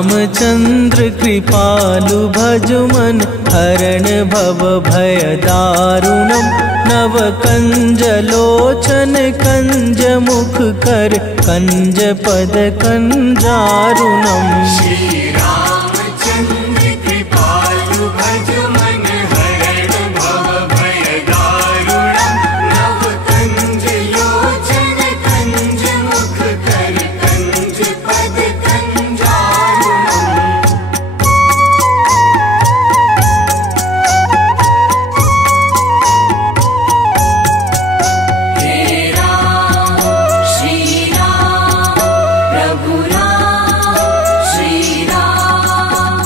रामचंद्र कृपालु भजुमन हरण भव भय दारुणम नव कंज लोचन कंज मुख कर कंज पद कंजारुणम। श्री रामचंद्र कृपालु भजुमन हरण भव भय दारुणम नव कंज लोचन कंज मुख कर कंज पद कंजारुणम। हे राम श्री राम प्रभु राम श्री राम।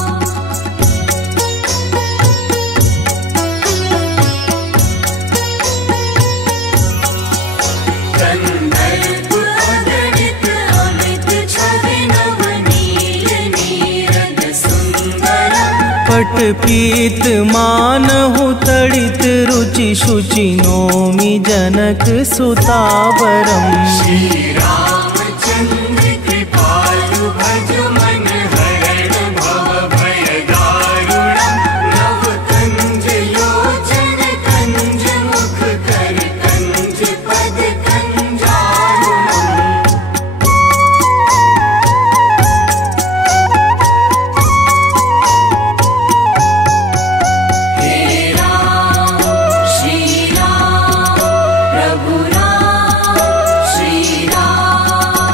गंधर्व अगणित अमित छवि नवनील नीरद सुंदरम पट पीत मानहु तड़ित रुचि शुचि नोमि जनक सुतावरम। श्री रामचंद्र कृपालु भजुमन हरण भव भय दारुणम नव कंज लोचन कंज मुख कर कंज पद कंजारुणम। हे राम श्री राम प्रभु राम श्री राम।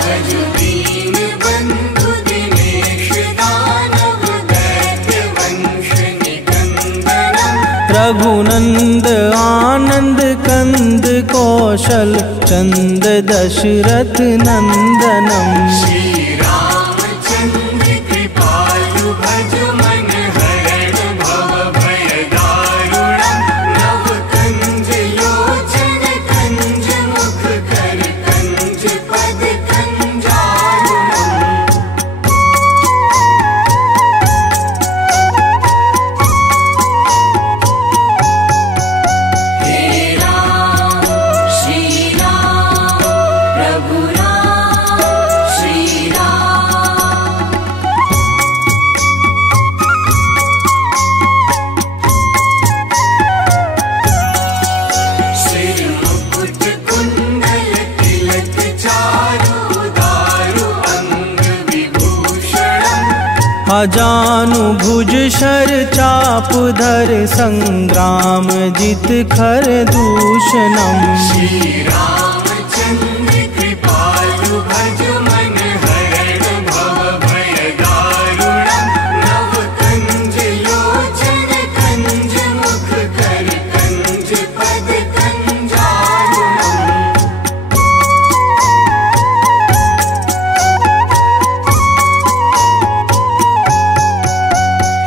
भजु दीन बंधु दिनेश दानव दैत्य वंश निकंदनम रघुनंद आनंद कंद कौशल चंद दशरथ नंदनम। श्री रामचंद्र कृपालु भजुमन हरण भव भय दारुणम नव कंज लोचन कंज मुख कर कंज पद कंजारुणम। हे राम श्री राम प्रभु राम श्री राम। सिर मुकुट कुंडल तिलक चारु दारु अंग विभूषणम अजानु भुज शर चाप धर संग्राम जित खर दूषणम। श्री रामचंद्र कृपालु भजुमन हरण भव भय दारुणम नव कंज लोचन कंज मुख कर कंज पद कंजारुणम।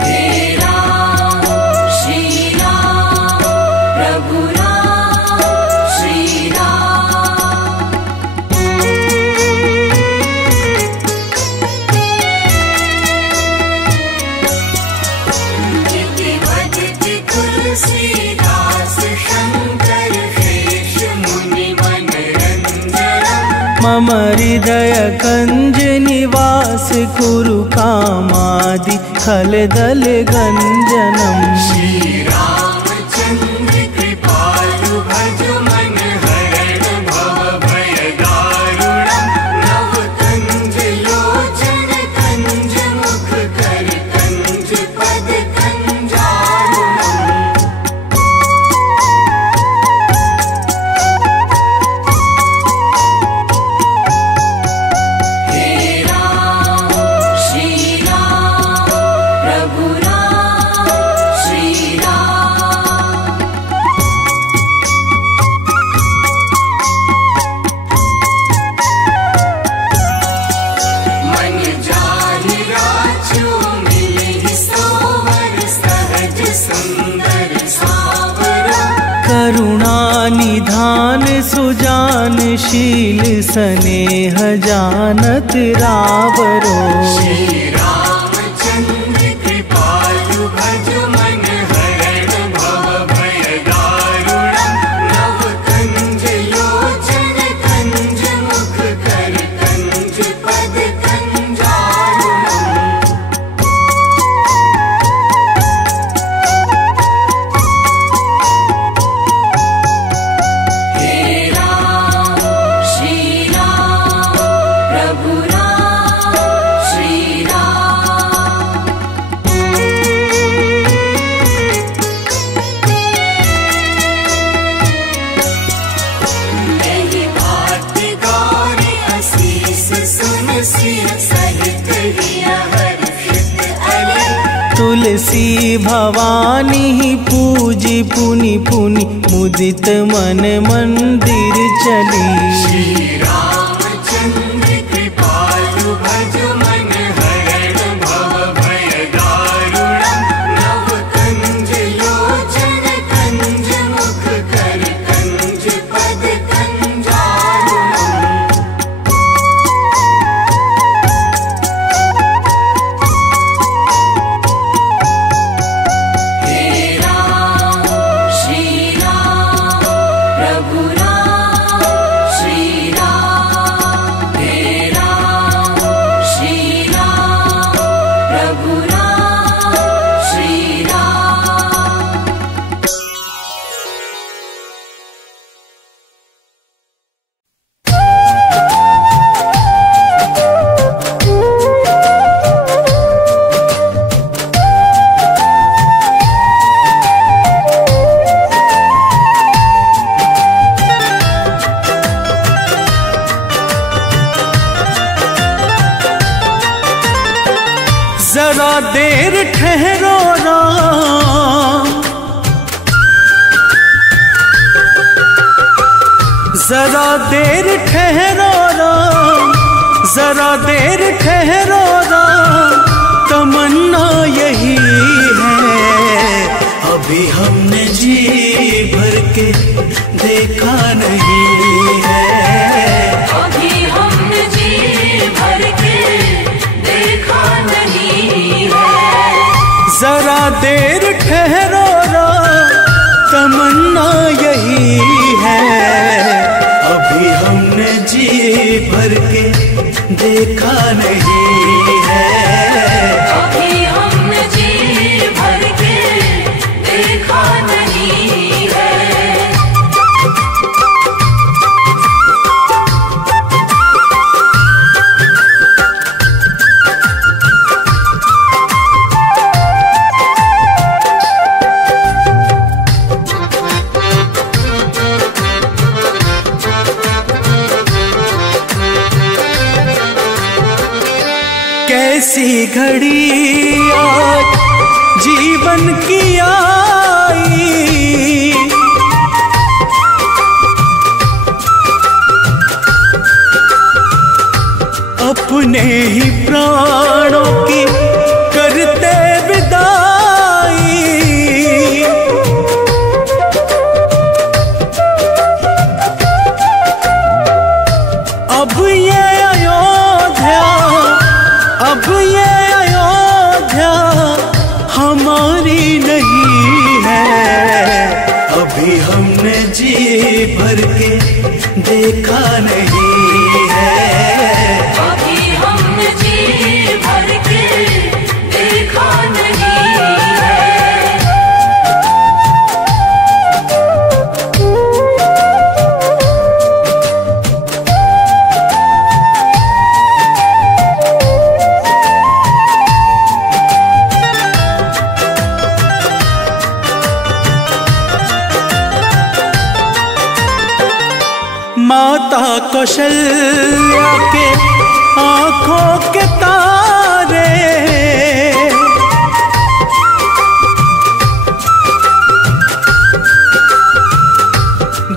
हे राम श्री राम प्रभु राम श्री राम। इति वदति तुलसीदास शंकर शेष मुनि मनरंजनम मम हृदय कंज निवास कुरु कामादि खल दल गंजनम। श्री रामचंद्र कृपालु भजुमन हरण भव भय दारुणम नव कंज लोचन कंज मुख कर कंज पद कंजारुणम। हे राम श्री राम प्रभु राम श्री राम। मन जाहि राजू मिलहि सोवर सहज सुंदर सावरा करुणा निधान सुजान शील स्नेह जानत रावरो। श्री रामचंद्र कृपालु भजुमन हरण भव भय दारुणम तुलसी भवानी पूजी पुनि पुनि मुदित मन मंदिर चली। श्री रामचंद्र कृपालु भज मन हरण भव भय दारुणम्। नव कंज लोचन कंज मुख कर कंज पद कंजारुणम्। हे राम श्री राम प्रभु राम श्री राम। हे राम श्री राम प्रभु राम श्री राम। जरा देर ठहरो राम, जरा देर ठहरो राम, जरा देर ठहरो राम। तमन्ना यही है अभी हमने जी भर के देखा नहीं है। अभी हमने जी भर के देखा नहीं है। जरा देर ठहरो राम, तमन्ना यही है अभी हमने जी भर के देखा नहीं है। अभी हमने जी भर के देखा नहीं है। कैसी घड़ी आज जीवन की आई, अपने ही प्राणों की करते विदाई। अब ये अयोध्या, अब ये अयोध्या हमारी नहीं है। अभी हमने जी भर के देखा नहीं है। अभी हमने जी भर के देखा नहीं है। माता कौशल्या के आंखों के तारे,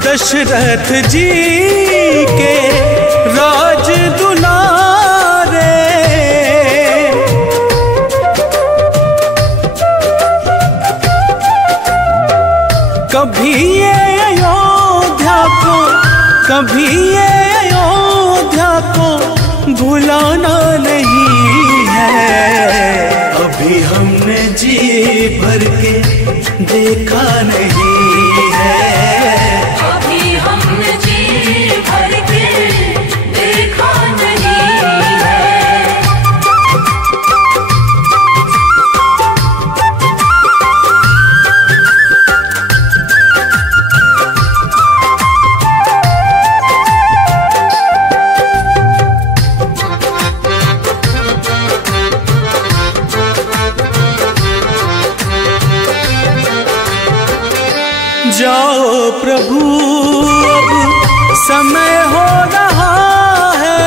दशरथ जी के राज दुलारे। कभी ये अयोध्या को, कभी ये अयोध्या को भुलाना नहीं है। अभी हमने जी भर के देखा नहीं है। अभी हमने जी भर के देखा नहीं है। जाओ प्रभु अब समय हो रहा है।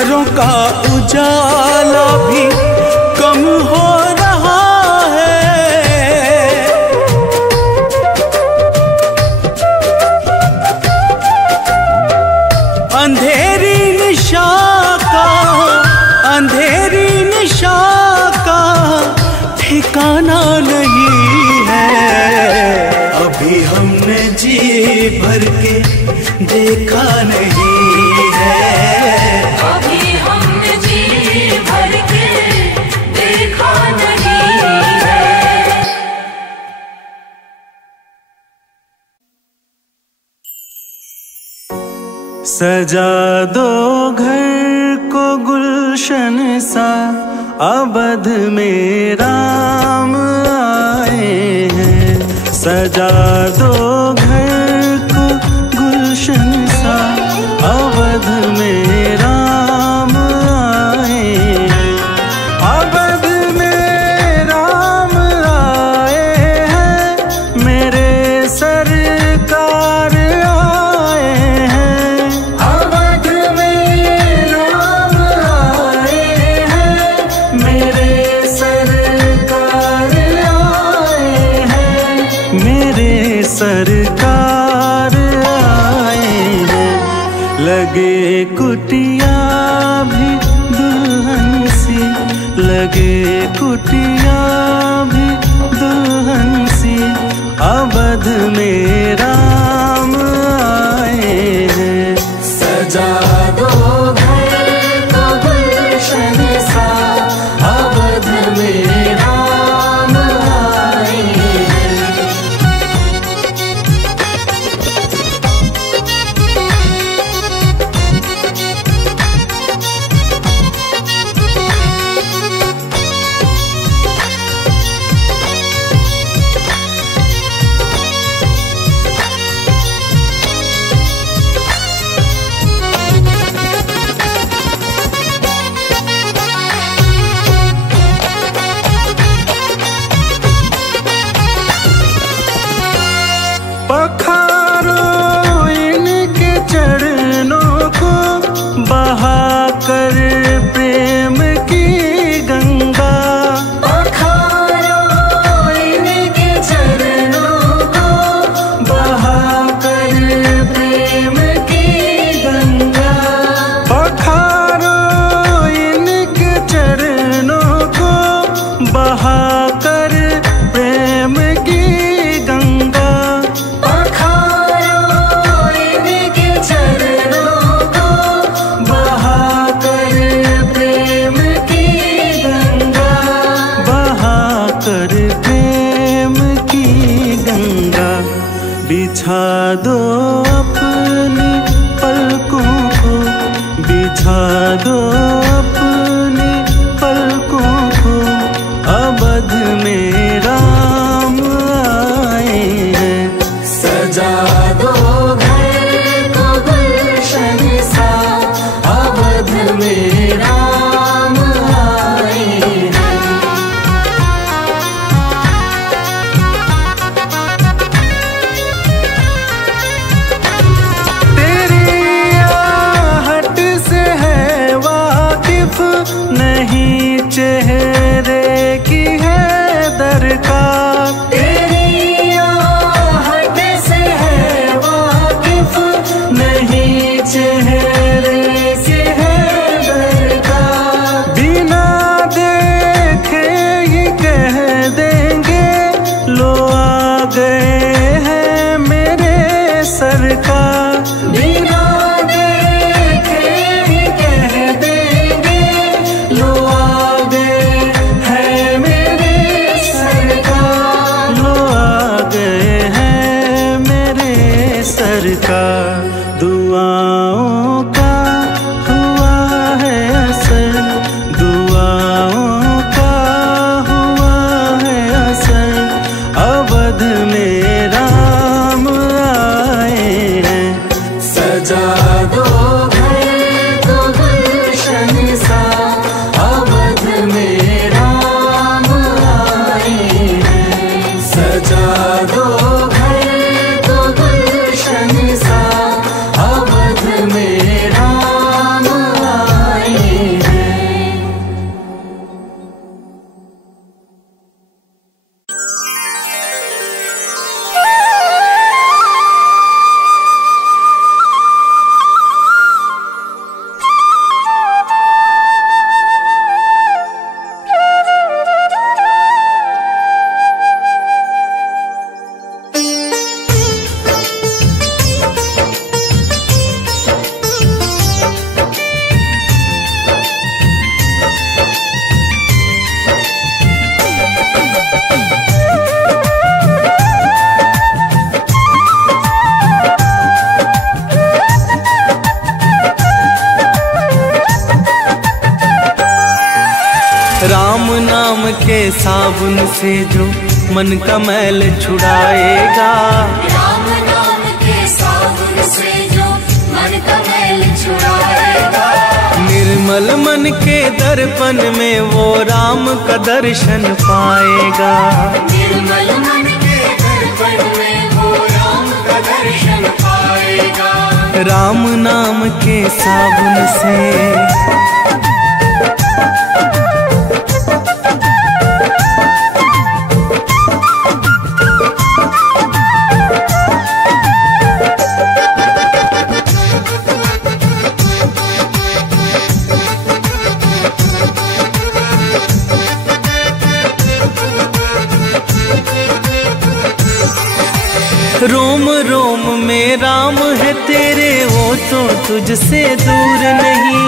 घरों का उजाला भी कम हो रहा है। अंधेरी निशा का ठिकाना नहीं है। अभी हमने जी भर के देखा नहीं है। अभी हमने जी भर के देखा नहीं है। सजा दो घर को गुलशन सा, अवध में राम आए हैं। सजा दो घर को गुलशन सा, अवध में राम आए हैं। अवध में राम आए हैं, मेरे सरकार आए हैं। अवध में राम आए हैं, मेरे सरकार आए हैं। मेरे सरकार आए हैं। लगे कुटिया भी दुल्हन सी, लगे कुटिया भी दुल्हन सी, अवध में राम आए हैं। सजा दो घर को गुलशन सा, अवध में राम आए हैं। पखारो इनके चरणों को, बहाकर प्रेम की गंगा। पखारो इनके चरणों को, बहाकर प्रेम की गंगा। पखारो इनके चरणों को, बहाकर प्रेम की गंगा। बिछा दो अपनी पलकों को, बिछा दो अपनी पलकों को, अवध में राम आए हैं। सजा दो घर को गुलशन सा, अवध में राम आए हैं। नहीं चेहरे की है दरकार, तेरी आहट से है वाकिफ। नहीं चेहरे की है दरकार, बिना देखे ही कह देंगे लो आ गए हैं मेरे सरकार। बिना सरकार राम नाम के साबुन से जो मन का मैल छुड़ाएगा, राम नाम के साबुन से जो मन का मैल छुड़ाएगा। निर्मल मन के दर्पण में वो राम का दर्शन पाएगा, निर्मल मन के दर्पण में वो राम का दर्शन पाएगा। राम नाम के साबुन से रोम रोम में राम है तेरे, वो तो तुझसे दूर नहीं।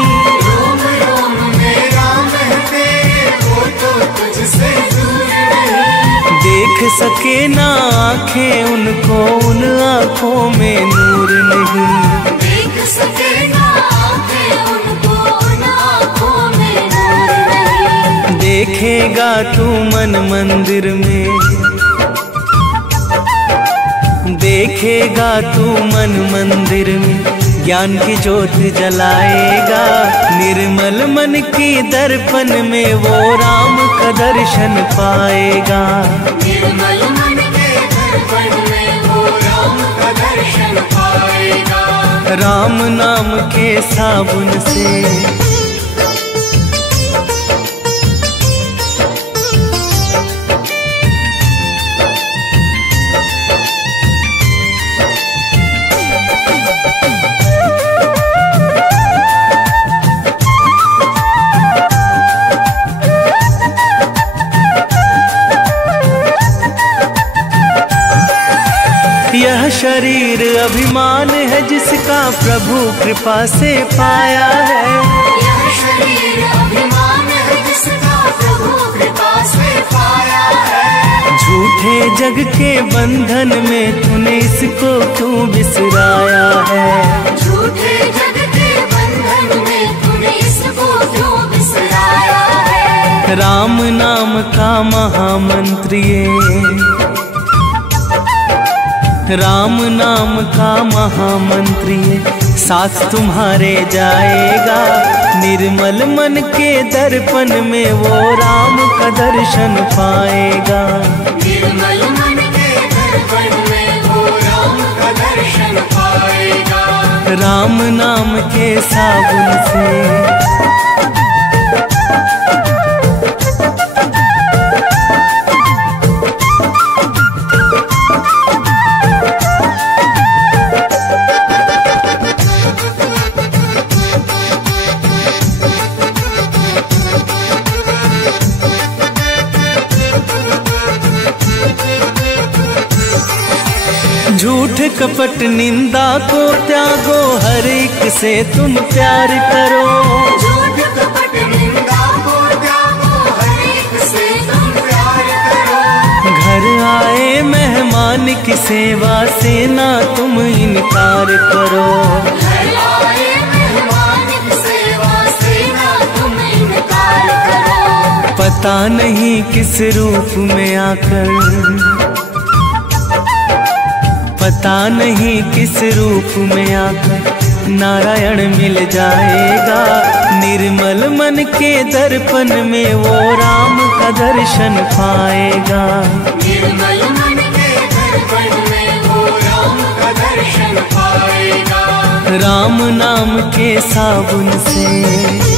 रोम रोम में राम है तेरे, वो तो तुझसे दूर नहीं। देख सके ना आँखें उनको, उन आँखों में नूर नहीं। देख सके ना आँखें उनको, उन आँखों में नूर नहीं। देखेगा तू मन मंदिर में, देखेगा तू मन मंदिर में, ज्ञान की ज्योत जलाएगा। निर्मल मन की दर्पण में वो राम का दर्शन पाएगा, निर्मल मन के दर्पण में वो राम का दर्शन पाएगा। राम नाम के साबुन से यह शरीर अभिमान है जिसका प्रभु कृपा से पाया है। यह शरीर अभिमान है जिसका प्रभु कृपा से पाया है। झूठे जग के बंधन में तूने इसको क्यों बिसराया है। झूठे जग के बंधन में तूने इसको क्यों बिसराया है। राम नाम का महामंत्र ये, राम नाम का महामंत्र ये साथ तुम्हारे जाएगा। निर्मल मन के दर्पण में वो राम का दर्शन पाएगा, निर्मल मन के दर्पण में वो राम का दर्शन पाएगा। राम नाम के साबुन से झूठ कपट निंदा को त्यागो, हर एक से तुम प्यार करो। झूठ कपट निंदा को त्यागो, हर एक से तुम प्यार करो। घर आए मेहमान की सेवा से ना तुम इनकार करो। घर आए मेहमान की सेवा से ना तुम इनकार करो। पता नहीं किस रूप में आकर, पता नहीं किस रूप में आकर नारायण मिल जाएगा। निर्मल मन के दर्पण में वो राम का दर्शन पाएगा, निर्मल मन के दर्पण में वो राम का दर्शन पाएगा। राम नाम के साबुन से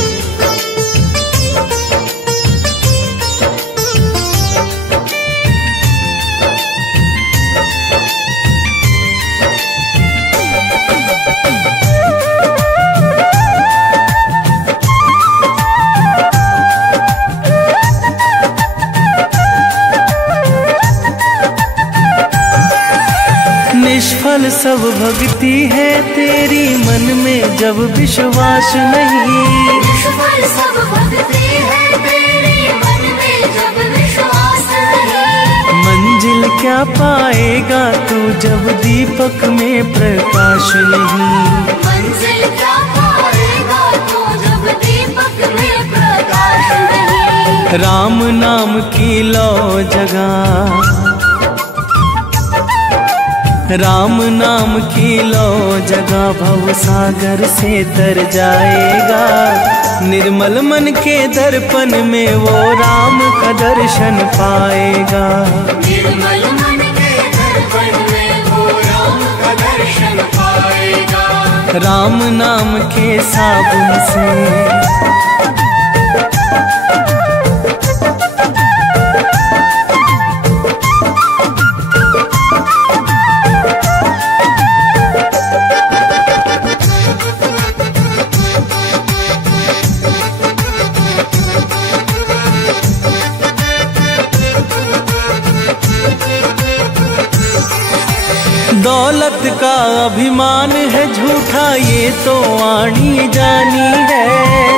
निष्फल सब भक्ति है तेरी, मन में जब विश्वास नहीं। निष्फल सब भक्ति है तेरी, मन में जब विश्वास नहीं। मंजिल क्या पाएगा तू जब दीपक में प्रकाश नहीं। मंजिल क्या पाएगा तू जब दीपक में प्रकाश नहीं। राम नाम की लो जगह, राम नाम की लो जगह भव सागर से तर जाएगा। निर्मल मन के दर्पण में वो राम का दर्शन पाएगा। निर्मल मन के दर्पण में वो राम का दर्शन पाएगा। राम नाम के साबुन से दौलत का अभिमान है झूठा ये तो आनी जानी है।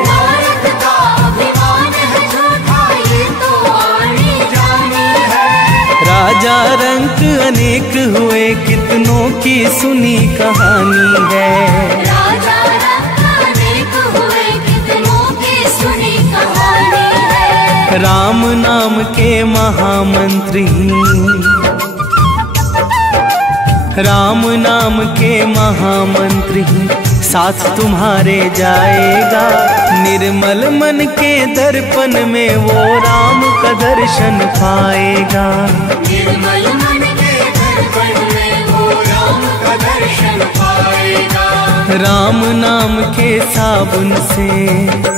दौलत का अभिमान है झूठा ये तो आनी जानी है। राजा रंक अनेक हुए कितनों की सुनी कहानी है। राजा रंक अनेक हुए कितनों की सुनी कहानी है। राम नाम के महामंत्री, राम नाम के महामंत्री साथ तुम्हारे जाएगा। निर्मल मन के दर्पण में वो राम का दर्शन पाएगा। निर्मल मन के दर्पण में वो राम का दर्शन पाएगा। राम नाम के साबुन से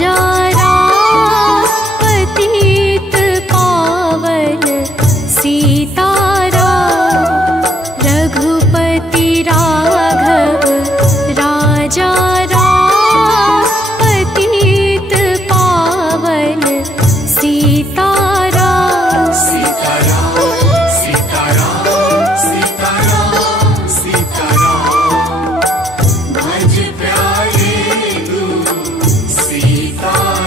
राजा राम पतित पावन सीताराम, रघुपति राघव राजा राम पतित पावन सीताराम। सीताराम सीताराम सीताराम सीताराम, भज प्यारे तू सीताराम।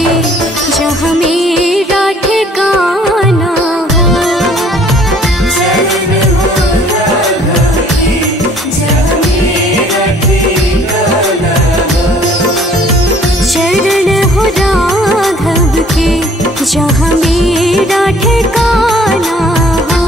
के जहाँ मेरा ठिकाना हो। चरण हो राघव के जहाँ मेरा ठिकाना हो। चरण हो राघव के जहाँ मेरा ठिकाना हो।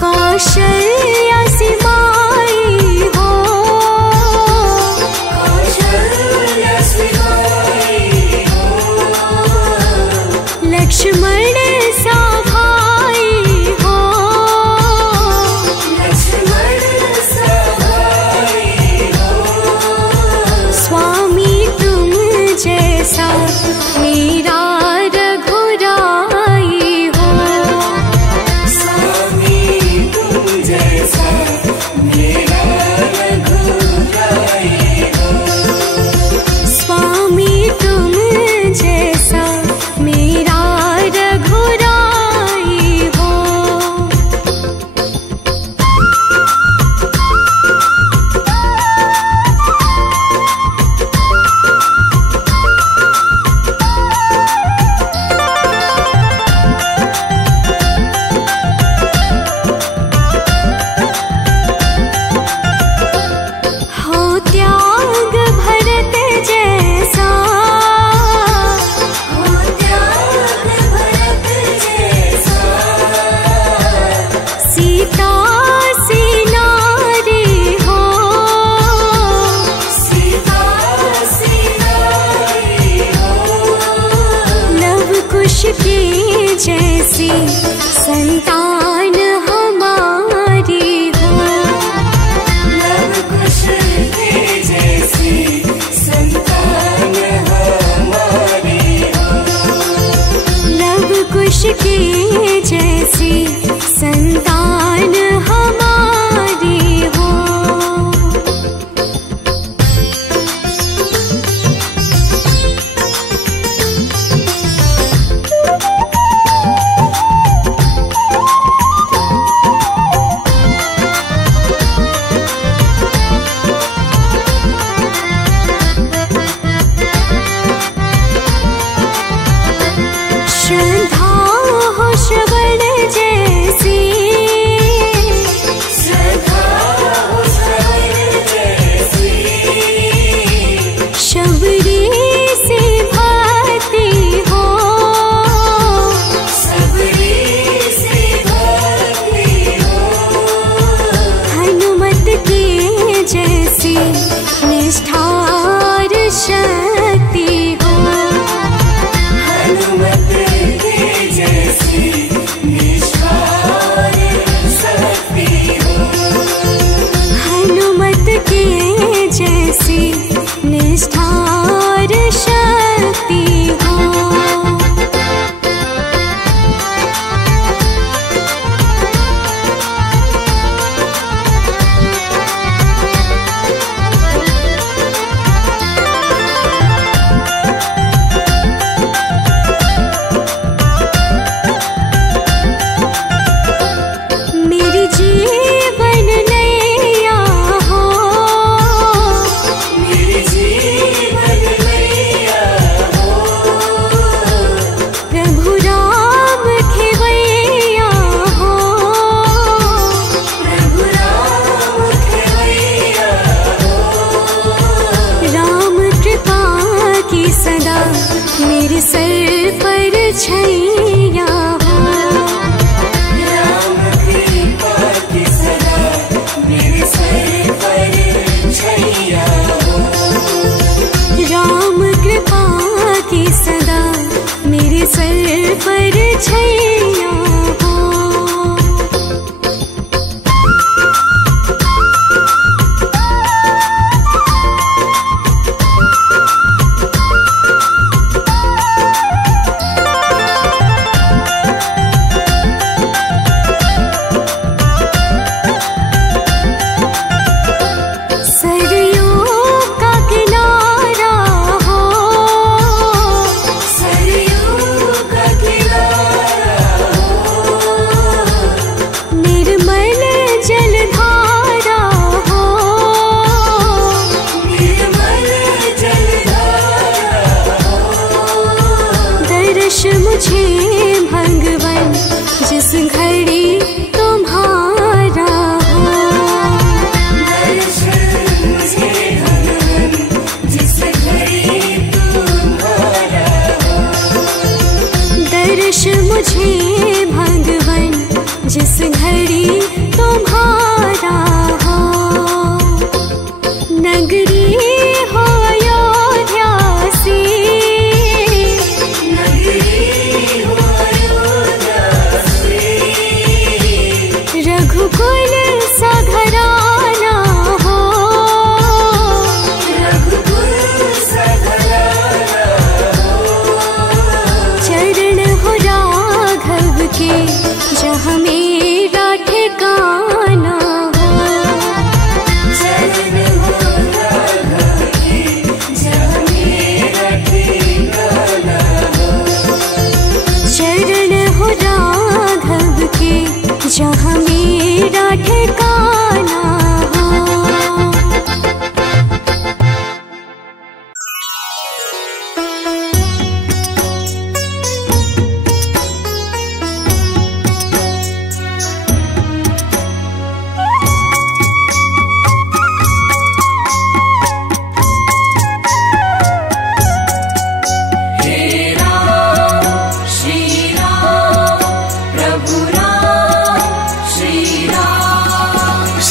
कौशल्या सी माई हो। कौशल्या सी माई हो। लक्ष्मण सा भाई हो। लक्ष्मण सा भाई हो। स्वामी तुम जैसा मेरा रघुराई हो। स्वामी तुम जैसा मेरा रघुराई हो। स्वामी तुम जैसा मेरा रघुराई हो। हो त्याग भरत जैसा। हो त्याग भरत जैसा। सीता सी नारी हो। सीता सी नारी हो। लव कुश की जैसी संतान हमारी हो। लव कुश की जैसी संतान हमारी हो। लव कुश की जैसी संतान हमारी हो। श्रद्धा हो श्रवण जैसी। श्रद्धा हो श्रवण जैसी। शबरी से भक्ति हो। सबरी से भक्ति हो। हनुमत की जैसी निष्ठार शक्ति हो। हनुमत की जैसी निष्ठार शक्ति हो। हनुमत की जैसी निष्ठार शक्ति हो। मेरी जीवन नैया हो। मेरी जीवन नैया हो। प्रभु राम खेवैया हो। प्रभु राम खेवैया हो। राम कृपा की सदा मेरे सर पर छैया हो। राम कृपा की सदा मेरे सर पर छैया हो। राम कृपा की सदा मेरे सर पर छैया हो।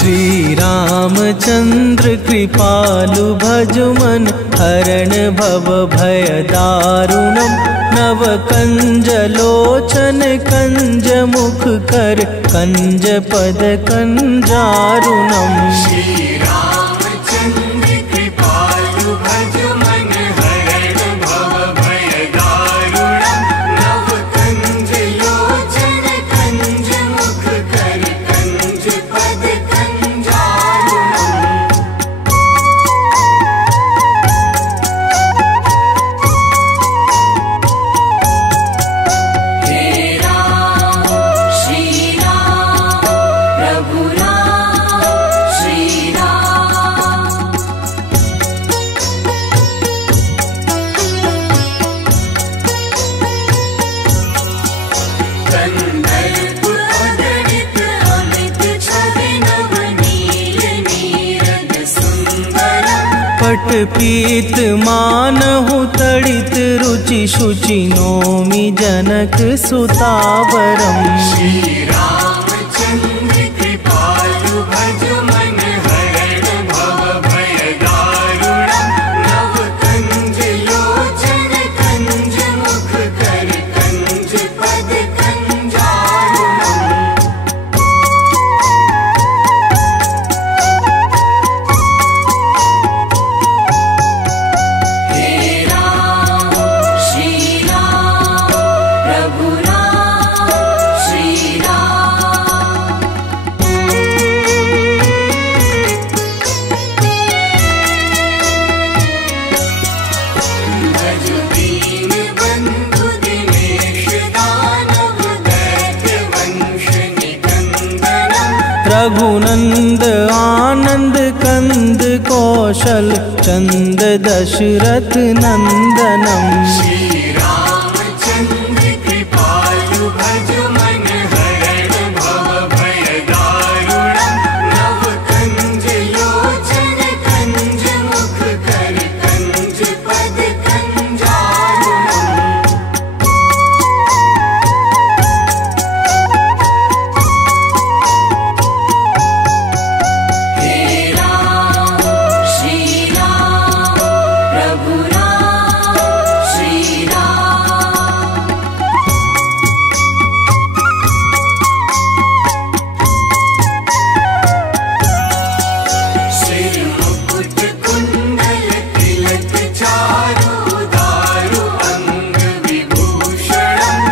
श्री रामचंद्र कृपालु भजु मन हरण भव भय दारुणम नव कंज लोचन कंज मुख कर कंज पद कंजारुणम श्री रामचंद्र कृपालु भजु मन हरण भव भय दारुणम नव कंज लोचन कंज मुख कर कंज पद कंजारुणम हे राम श्री राम प्रभु राम श्री राम कंदर्प अगणित अमित छवि नवनील नीरद सुंदरम पट पीत मानहु तड़ित रुचि शुचि नोमि जनक सुतावरम श्री रामचंद्र कृपालु भजु मन हरण भव भय दारुणम नव कंज लोचन कंज मुख कर कंज पद कंजारुणम हे राम श्री राम प्रभु राम श्री राम भजु दीन बंधु दिनेश दानव दैत्य वंश निकंदनम रघुनंद आनंद कंद कौशल चंद दशरथ नंदनम श्री रामचंद्र कृपालु भजु मन हरण भव भय दारुणम नव कंज लोचन कंज मुख कर कंज पद कंजारुणम हे राम श्री राम प्रभु राम श्री राम सिर मुकुट कुंडल तिलक चारु दारु अंग विभूषणम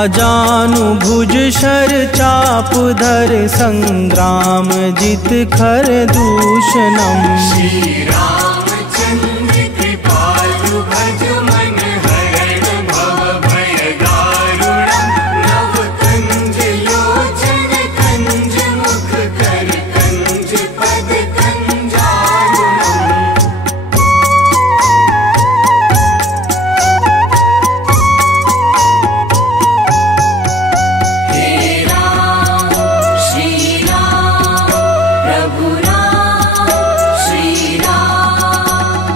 अजानुभुज शर चाप धर संग्राम जित खर दूषणम श्री रामचंद्र कृपालु भजु मन हरण भव भय दारुणम नव कंज लोचन कंज मुख कर कंज पद कंजारुणम हे राम श्री राम प्रभु राम श्री राम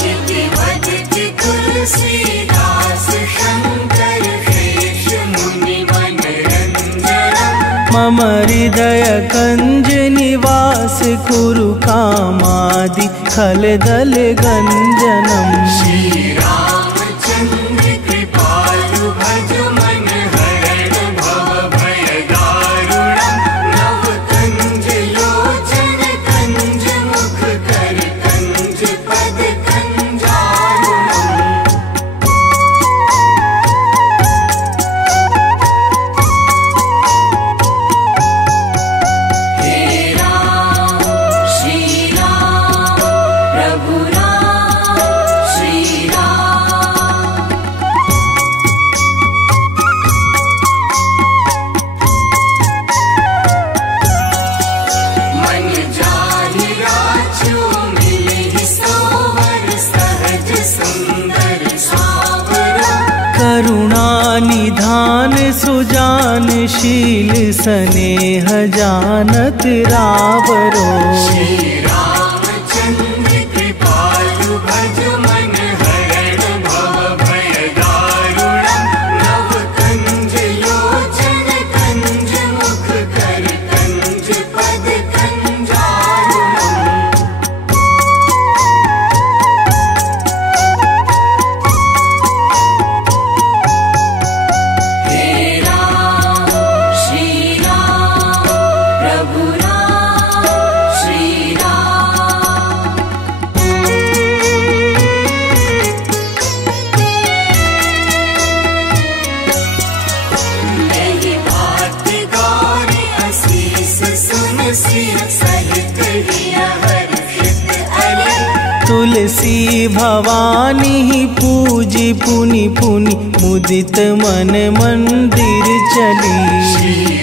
गिरिवदति तुलसीदास शंकर शेष मुनि मनरंजनम मम हृदय कंज निवास कुरु कामादि खल दल गंजनम श्री रामचंद्र कृपालु भजु मन हरण भव भय दारुणम नव कंज लोचन कंज मुख कर कंज पद कंजारुणम हे राम श्री राम प्रभु राम श्री राम मन जाहि राजू मिलहि सोवर सहज सुंदर सावरा करुणा निधान सुजान शील स्नेह जानत रावरो श्री रामचंद्र कृपालु भजु मन हरण भव भय दारुणम सी भवानी पूजी पुनि पुनि मुदित मन मंदिर चली।